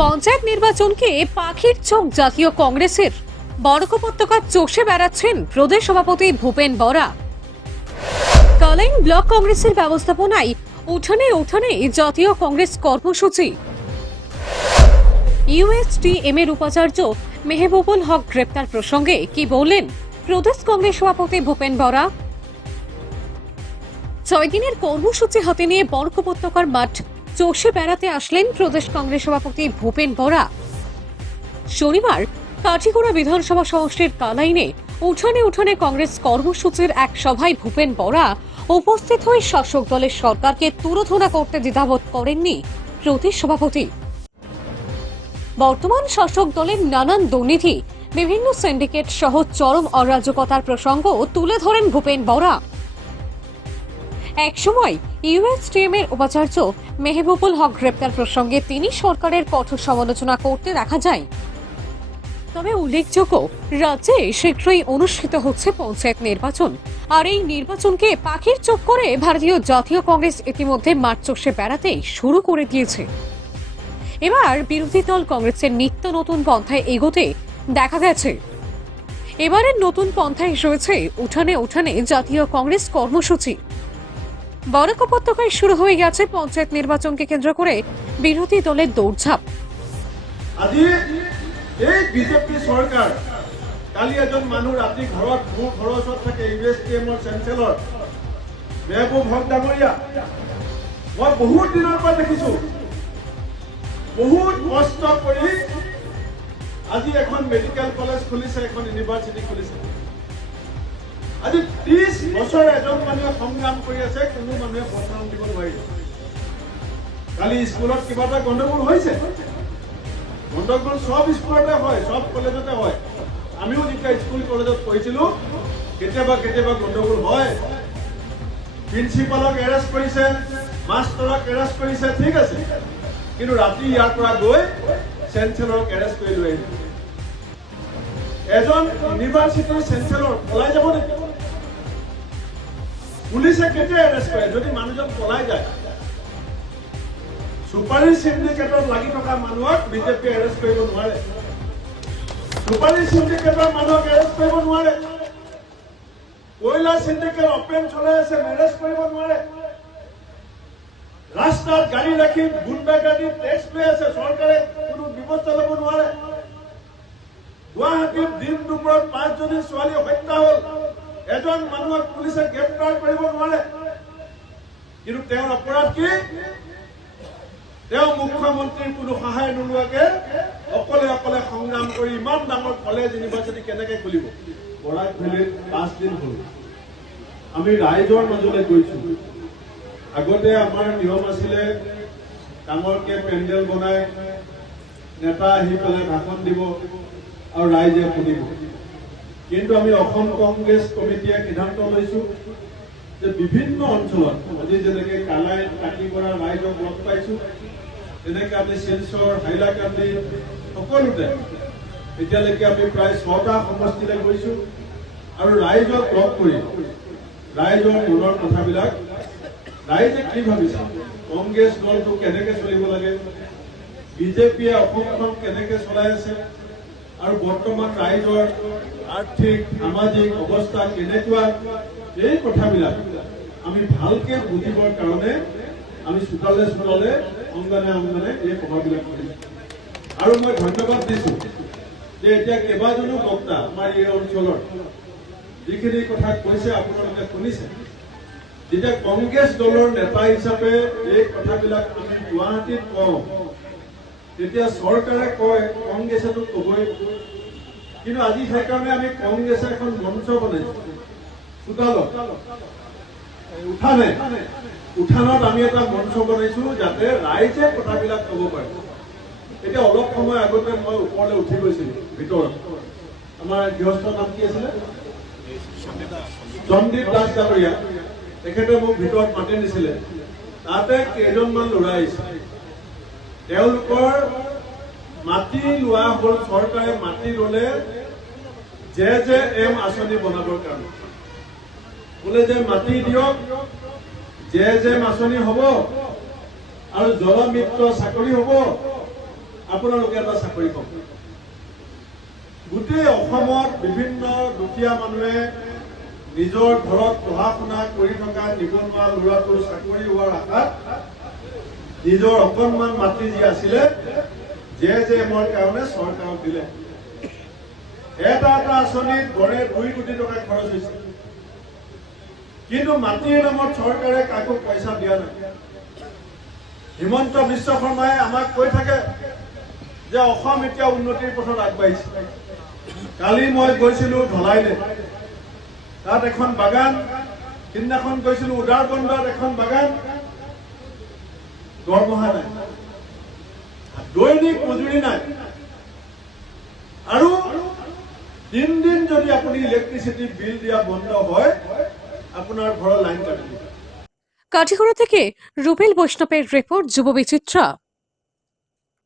পঞ্চায়েত নির্বাচনকে পাখির চোখ জাতীয় কংগ্রেসের। বরক উপত্যকা চষে বেড়াচ্ছেন প্রদেশ সভাপতি ভূপেন বরা। কালাইন ব্লক কংগ্রেসের ব্যবস্থাপনায় উঠানে উঠানে জাতীয় কংগ্রেস কর্মসূচি। ইউএসটিএম এর উপাচার্য মেহবুবুল হক গ্রেপ্তার প্রসঙ্গে কি বললেন প্রদেশ কংগ্রেস সভাপতি ভূপেন বরা? 6 দিনের কর্মসূচি হাতে নিয়ে বরক উপত্যকার মাঠ চষে বেড়াতে আসলেন প্রদেশ কংগ্রেস সভাপতি ভূপেন বরা। শনিবার কাঠিগড়া বিধানসভা সমষ্টির কালাইনে উঠানে উঠানে কংগ্রেস কর্মসূচির এক সভায় ভূপেন বরা উপস্থিত হয়ে শাসক দলের সরকারকে তুলোধনা করতে দ্বিধাবোধ করেননি প্রদেশ সভাপতি। বর্তমান শাসক দলের নানান দুর্নীতি, বিভিন্ন সিন্ডিকেট সহ চরম অরাজকতার প্রসঙ্গ তুলে ধরেন ভূপেন বরা। একসময় ইউএসটিএম এর উপাচার্য মেহবুবুল হক গ্রেপ্তার প্রসঙ্গে তিনি সরকারের কঠোর সমালোচনা করতে দেখা যায়। তবে উল্লেখযোগ্য, রাজ্যে শীঘ্রই অনুষ্ঠিত হচ্ছে পঞ্চায়েত নির্বাচন, আর এই নির্বাচনকে পাখির চোখ করে ভারতীয় জাতীয় কংগ্রেস ইতিমধ্যে মাঠ চষে বেড়াতে শুরু করে দিয়েছে। এবার বিরোধী দল কংগ্রেসের নিত্য নতুন পন্থায় এগোতে দেখা গেছে। এবারের নতুন পন্থায় রয়েছে উঠানে উঠানে জাতীয় কংগ্রেস কর্মসূচি। বরক উপত্যকায় শুরু হয়ে গেছে পঞ্চায়েত নির্বাচনকে কেন্দ্র করে বিরোধী দলের দৌড়ঝাঁপ। আজি এই বিজেপি সরকার কালি এজন মানুহ ৰাতি ঘৰত মোৰ ঘৰৰ ওচৰত থাকে ইউএসটিএমৰ চেঞ্চেলৰ মেহবুব হক ডাঙৰীয়া। মই বহুত দিনৰ পৰা দেখিছো, বহুত কষ্ট কৰি আজি এখন মেডিকেল কলেজ খুলিছে, এখন ইউনিভাৰ্চিটি খুলিছে। আজি 30 বছৰ এজন মানুহে সংগ্ৰাম কৰি আছে, কোনো মানুহে বদনাম দিব নোৱাৰিব। কালি স্কুলত কিবা এটা গণ্ডগোল হৈছে, গণ্ডগোল সব স্কুলতে হয়, সব কলেজতে হয়। আমিও যেতিয়া স্কুল কলেজত পঢ়িছিলো কেতিয়াবা কেতিয়াবা গণ্ডগোল হয়। প্ৰিন্সিপালক এৰেষ্ট কৰিছে, মাষ্টৰক এৰেষ্ট কৰিছে, ঠিক আছে, কিন্তু ৰাতি ইয়াৰ পৰা গৈ চেঞ্চেলৰক এৰেষ্ট কৰি লৈ আহিব। এজন ইউনিভাৰ্চিটিৰ চেঞ্চেলৰ পলাই যাব নেকি? পুলিচে কেতিয়া এৰেষ্ট কৰে? যদি মানুহজন পলাই যায়। সুপাৰী সিন্ডিকেটত লাগি থকা মানুহক বিজেপি এৰেষ্ট কৰিব নোৱাৰে। সুপাৰী সিন্ডিকেটৰ মানুহক এৰেষ্ট কৰিব নোৱাৰে। কয়লা সিন্ডিকেট অপেন চলাই আছে, এৰেষ্ট কৰিব নোৱাৰে। ৰাস্তাত গাড়ী ৰাখি গুণ্ডাগাৰ্দি টেক্স লৈ আছে, চৰকাৰে কোনো ব্যৱস্থা ল'ব নোৱাৰে। গুৱাহাটীত দিন দুপৰত 5 জনী ছোৱালী হত্যা হ'ল, এজন মানুহক পুলিচে গ্ৰেপ্তাৰ কৰিব নোৱাৰে। কিন্তু তেওঁৰ অপৰাধ কি? তেওঁ মুখ্যমন্ত্ৰীৰ কোনো সহায় নোলোৱাকে অকলে অকলে সংগ্ৰাম কৰি ইমান ডাঙৰ কলেজ ইউনিভাৰ্চিটি কেনেকে খুলিব? বৰাক ভেলীত 5 দিন হ'ল আমি ৰাইজৰ মাজলৈ গৈছো। আগতে আমাৰ নিয়ম আছিলে ডাঙৰকে পেণ্ডেল বনাই নেতা আহি পেলাই ভাষণ দিব আৰু ৰাইজে শুনিব। কিন্তু আমি অসম কংগ্ৰেছ কমিটিয়ে সিদ্ধান্ত লৈছো যে বিভিন্ন অঞ্চলত আজি যেনেকে কালাইন কাঠিগড়া ৰাইজক লগ পাইছো, তেনেকে আমি শিলচৰ হাইলাকান্দি সকলোতে এতিয়ালৈকে আমি প্ৰায় 6টা সমষ্টিলৈ গৈছো আৰু ৰাইজক লগ কৰি ৰাইজৰ মনৰ কথাবিলাক, ৰাইজে কি ভাবিছে, কংগ্ৰেছ দলটো কেনেকে চলিব লাগে, বিজেপিয়ে অসমখন কেনেকে চলাই আছে, আৰু বৰ্তমান ৰাইজৰ আৰ্থিক সামাজিক অৱস্থা কেনেকুৱা, এই কথাবিলাক আমি ভালকে বুজিবৰ কাৰণে আমি চোতালে চোতালে অংগনে অংগনে এই সভাবিলাক কৰিছো। আৰু মই ধন্যবাদ দিছো যে এতিয়া কেইবাজনো বক্তা আমাৰ এই অঞ্চলৰ যিখিনি কথা কৈছে আপোনালোকে শুনিছে। যেতিয়া কংগ্ৰেছ দলৰ নেতা হিচাপে এই কথাবিলাক আমি গুৱাহাটীত কওঁ, তেতিয়া চৰকাৰে কয় কংগ্ৰেছেতো কবই। কিন্তু আজি সেইকাৰণে আমি কংগ্ৰেছে এখন মঞ্চ বনাইছো চোতালত, উঠানত আমি এটা মঞ্চ বনাইছো যাতে ৰাইজে কথাবিলাক কব পাৰে। এতিয়া অলপ সময় আগতে মই ওপৰলৈ উঠি গৈছিলো ভিতৰত। আমাৰ গৃহস্থৰ নাম কি আছিলে? সন্দীপ দাস ডাঙৰীয়া। তেখেতে মোক ভিতৰত মাতি নিছিলে। তাতে কেইজনমান ল'ৰা আহিছে, তেওঁলোকৰ মাটি লোৱা হ'ল, চৰকাৰে মাটি ল'লে JJM আঁচনি বনাবৰ কাৰণে। বোলে যে মাটি দিয়ক, JJM আঁচনি হ'ব আৰু জলমিত্ৰ চাকৰি হ'ব আপোনালোকে এটা চাকৰি পাব। গোটেই অসমত বিভিন্ন দুখীয়া মানুহে নিজৰ ঘৰত পঢ়া শুনা কৰি থকা নিবনুৱা ল'ৰাটোৰ চাকৰি হোৱাৰ আশাত নিজৰ অকণমান মাটি যি আছিলে JJMৰ কাৰণে চৰকাৰক দিলে। এটা আঁচনিত গড়ে 2 কোটি টকা খৰচ হৈছে, কিন্তু মাটিৰ নামত চৰকাৰে কাকো পইচা দিয়া নাই। হিমন্ত বিশ্ব শৰ্মাই আমাক কৈ থাকে যে অসম এতিয়া উন্নতিৰ পথত আগবাঢ়িছে। কালি মই গৈছিলোঁ ধলাইলৈ, তাত এখন বাগান, সিদিনাখন গৈছিলোঁ উদাৰবন্দত এখন বাগান, দৰমহা নাই, দৈনিক মজুৰি নাই, আৰু দিন যদি আপুনি ইলেক্ট্ৰিচিটি বিল দিয়া বন্ধ হয় আপোনাৰ ঘৰৰ লাইন কাটি দিব। কাঠিগড়া থেকে ৰুবেল বৈষ্ণবেৰ ৰিপোৰ্ট, যুব বিচিত্ৰা।